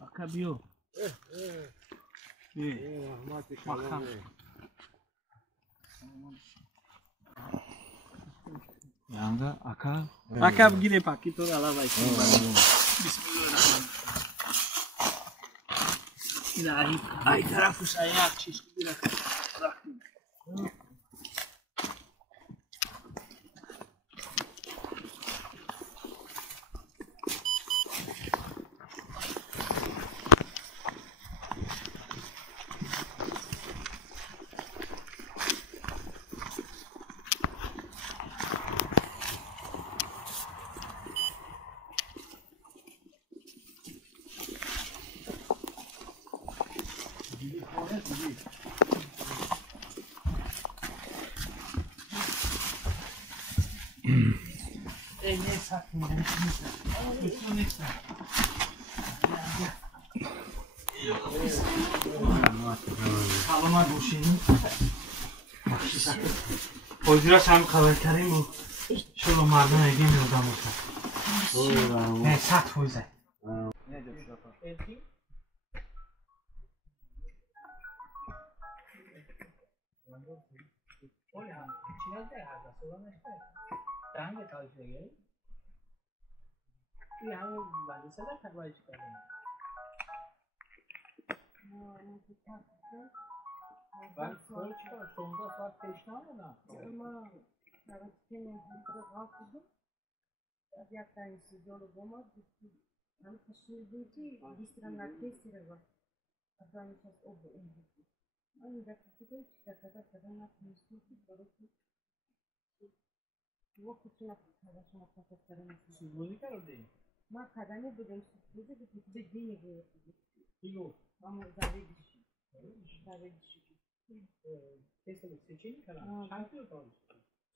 Aka biyo. Makam. Yanga aka. Aka gire paki to ala vai. Bismillahirrahmanirrahim. İlahi ay tarafı saya çeşitli bir bıraktım. Kalama duşini. Oyuncular sen kavalkarayım bu. Şöyle mardan edeyim yoldan olsa. Ne sat hoyza. Ne de şapa. Oye ham çinazda hada solanışta. Tange kalıyor ya. Yani bazı şeyler takvayı çıkarıyor. Ben sonra çıkar, sonunda saat 5'te ama ne? Ama sarıkçının hızlı kalktım. Yaptan siz yolu bulmaz. Ama kaşındım ki bir sıranlar tesiri var. Adamın çok oldu umduğu. Aynı dakikada çıkakada kadınlar konuştuğu doğrusu. Bu kutuna kadar kapatlarını. Siz bunu kadar değil. Ma kadını bugün sürdü de bir dini böyle. Yok. Ama zaten düşük. Zaten düşük. Mesela seçeneği falan. Kaç kilo kaldı?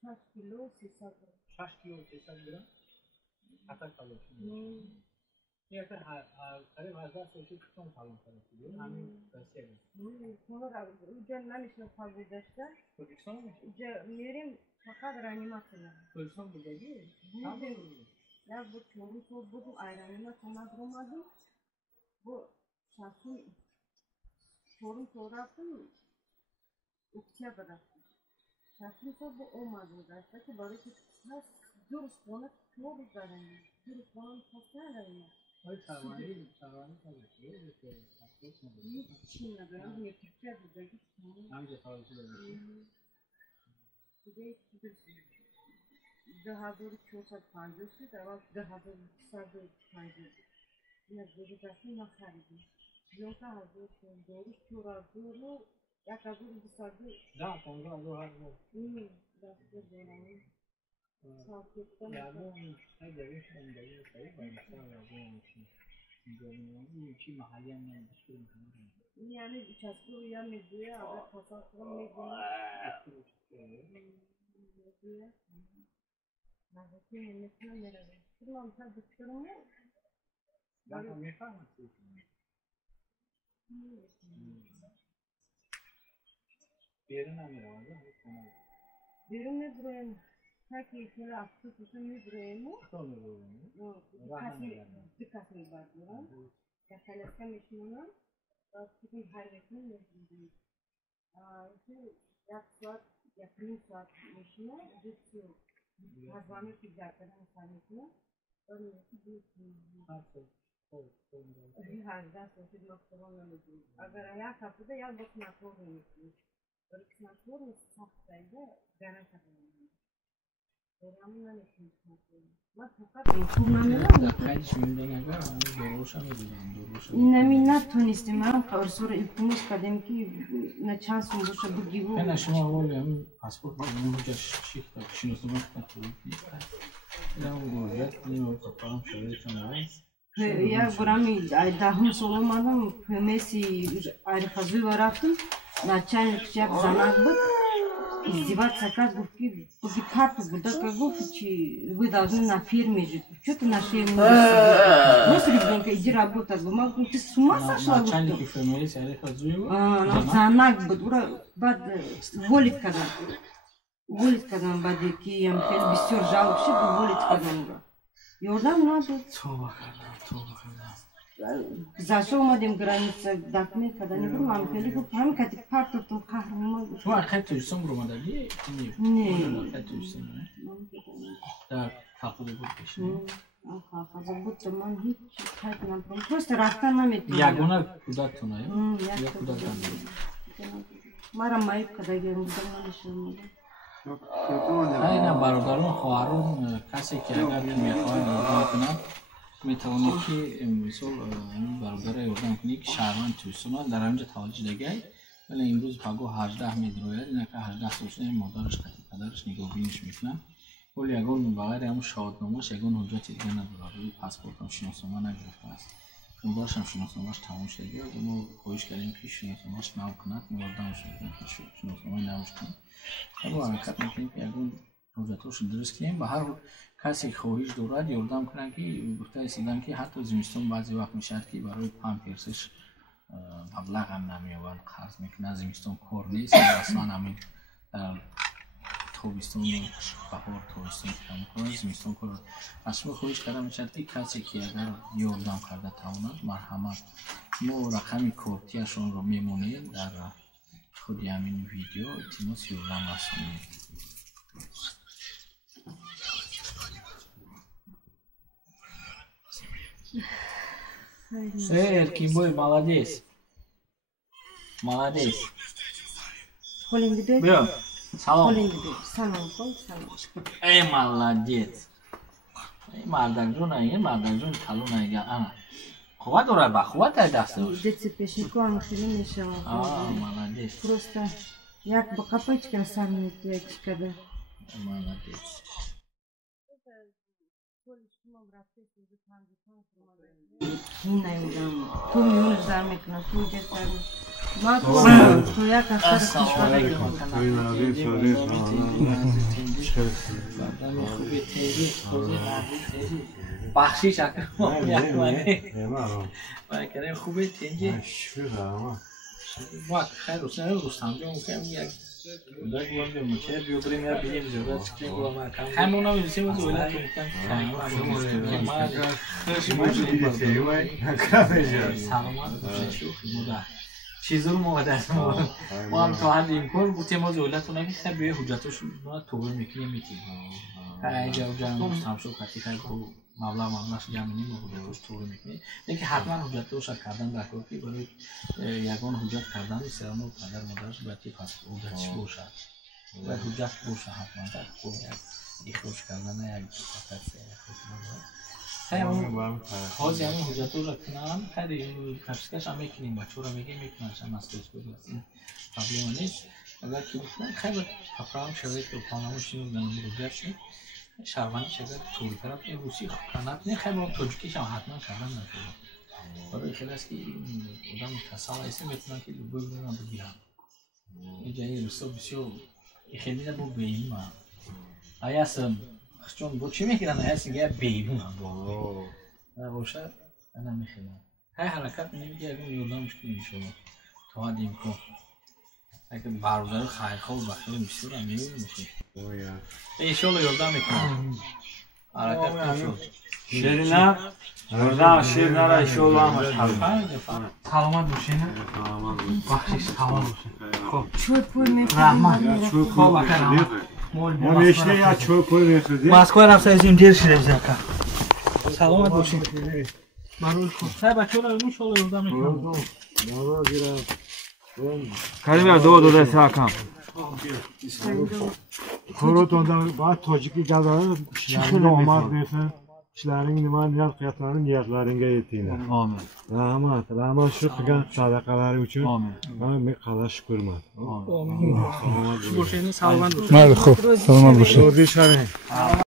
5 kilo 600 gram. 5 kilo 600 gram. Atak kalıyor. Ya da kare bazı sosyal kısım falan kalıyor. Hani kasiyeli. Sonra ucundan işte fazlalaştı. Prodüksiyon mu? Ucunların fakat reanimasyonu. Prodüksiyon burada değil mi? Tamam. Ya bu çoğun bu ayranına sonra durmadım. Bu şahsın sorun sonrasın uçağa bıraktım. Şahsın sonra bu olmadı da. Çünkü böyle ki dur sonra doğru zararlı. Dur sonra tasarlanıyor. Hayır çarvanı tabii. Çin'de böyle bir Türkçe bir hangi tavsiye daha doğru çok faydası da var, daha doğru kısa faydası. Yine vegetasyon nasıl? Yoksa hazır doğru çok doğru ya kadar kısa daha sonra doğru daha doğru sağlıklı ya bu hayır ben de sayı ben sana bu için mahallenin dışında yani çaskı ya medya ama pasaklı medya Nazik'in yemekine nerede? Şuradan sen dışarı mı? Ben Amerika mı istiyorsun? Yerin Amerika var mı? Yerin ne buraya? Sanki şöyle aklı tutun ne buraya mı? Sonra buraya mı? Dikkatli bakıyorum. Yakalasam işini tutun her vekin ne? Yakın saat işine geçiyor. Hazvanı ticaretine sanatına öyle bir hazda sosyal noktalarla ilgili. Agar ayağa kapıda ya bakma sormuyorsun. Bakma sormuyorsun sahtaydı garan kapıda. Oranın ne düşünüyorsun? Ma fakat kullanılan kaç milyon kadar doğrusa mı doğrusa? Nemina tunistim ben sonra ilkimiz kadem ki ne chance olursa bu gibi. Ben aşama olayım pasport bunu da şifre şunu tutmak ya bu ya ne kapalı şöyle tamam. Ya buramı dahım solamadım. Messi arifazı varattım. Начальник як занадбыт издеваться как бы в карту да как бы вы должны на ферме жить. Что ты на шее брось ребенка, иди работать. Ты с ума сошла? Начальник фермерии арифазы занадбыт. Бад волит когда. уволить кардам баъде ки хеле бисёр жалоб шуд уволить кардам ӯро ёрдам надод Tövbe kardam, tövbe kardam. заша омадем граница дакне кардани гурам хеле гуфт ҳамин кати партотон қаҳр мемод Tu arkaya tuyusun burmada diye. не Arkaya tuyusun. Dar kapıda bu peşine. забудьте ман ҳеҷ кайф надорам просто рафтан наметавонам Yagona kuda tunayım. Ya kuda tunayım. мара маиб кардагиам будам намешавам Aynen barodarın, xoharun, kase ki agar ki mekhoan yordam kunad, metavoni ki misol barodara yordam kuni ki shahran tuyusuna dar hamja tavajjuh dagay, vali imruz pago 18 midroyad, inaka 18 sochna modarsh qati padarish nigobinish miknam. ولی اگر بغیر همون شهادتنامه‌اش اگر حجتی دیگه نداره روی پاسپورت هم شناسنامه نگرفته است اون باش هم شناسنامه‌اش تموم شده و ما خواهش کردیم که شناسنامه‌اش نو کند می‌وردمش که شناسنامه نوش کنه اما حرکت می‌کنیم که اگر حجتاش درست کنیم به هر کسی خواهش دارد یاردم کنن که گفته رسیدن که حتی زمستون بعضی وقت میشه که برای پامپرسش مبلغ هم نمی‌آورن قرض میکنن زمستون کار نیست اصلا همین تابستون بهار تابستون کار میکنه زمستون کار از شما خواهش کردم میشد که کسی که اگر یاردم کرده تواند مرحمت ما رقم کارتیشون رو میمونیم در خود همین ویدیو التماس یاردم رسونیم Erkinboy молодец молодец холинги бер бё салом холинги бер салом қол салом эй молодец эй мардакҷона ин мардакҷон калонайга ана қувват дорад ба қувват ай дасташ децепешникам хеле мешавам молодец просто як ба қапачка сар метояд чикада молодец наидам ту меуш дар мекунам ту гертар ма ту як бахшиш акам хубе тенҷи ва хайр усна рустамҷон мукам як дар гуам мучер биёбрем я бинем зёда чиклем гуам акам ҳамона мевисем аз оила мукам саломат бошашу мода чизур модаст мо ҳам то ҳад имкон гуфтем аз оилатона ки хай биё ҳуҷҷатошро тобе мекунем метим хай ҷавҷан рустамшо кати хай маблағаш ҷамъ ҳуҷҷатош тобе мекунем лекин ҳатман ҳуҷҷатоша кардан дар кор ки барои ягон ҳуҷҷат кардан серано падар модараш бояд ки ҳуҷҷатиш бошад бояд ҳуҷҷат боша ҳатман дар кор як ихроҷ кардана як ҳозир ҳамин ҳуҷҷаторо кунам хайри кашкашам мекунем бачаҳоро мегем мекунашам астосбозин проблема нест агар ки бикунам хайр паправам шавед ки палнамошинугаругарши шарвандиш агар тури тараф руси канат не хайр мо тоҷикишам ҳатман кардан накунам барои хеласт ки одами касал аст метавонам ки любой бирам бигирам иҷаи русо бисёр хелина бо беимма аясам чон бо чӣ мекунам аясин я беимма набошад ана мехелам ҳай ҳаракат менем ки ягон ёрдамш кунем иншоалло то ҳад имкон اگه برادر خیرخواه و بخیر میشه رو میشه انشالله یاردم میکنم حرکت کن شد شیرینه یاردم شیرینه را انشالله سلامت باشین بخشش تمام باشه خب چوی پول میخوام رحمت خب بخیر ما میشنه یا چوی پول میخوردی مسکوی رفت سایزیم دیر شده بزرکم سلامت باشین برای خود سای بچه ها رو انشالله یاردم میکنم کریم یا دو دست حکم Koroton'dan bazı Tojiki davranı işlerini omar beyefendi işlerin liman niyaz kıyaflarının niyazlarına yettiğine. Amin. Rahmat şu kıgan sadakaları için. Amin. Ben kala şükür mü. Amin. Boşayın sağlam. Merhaba. Selamat olsun.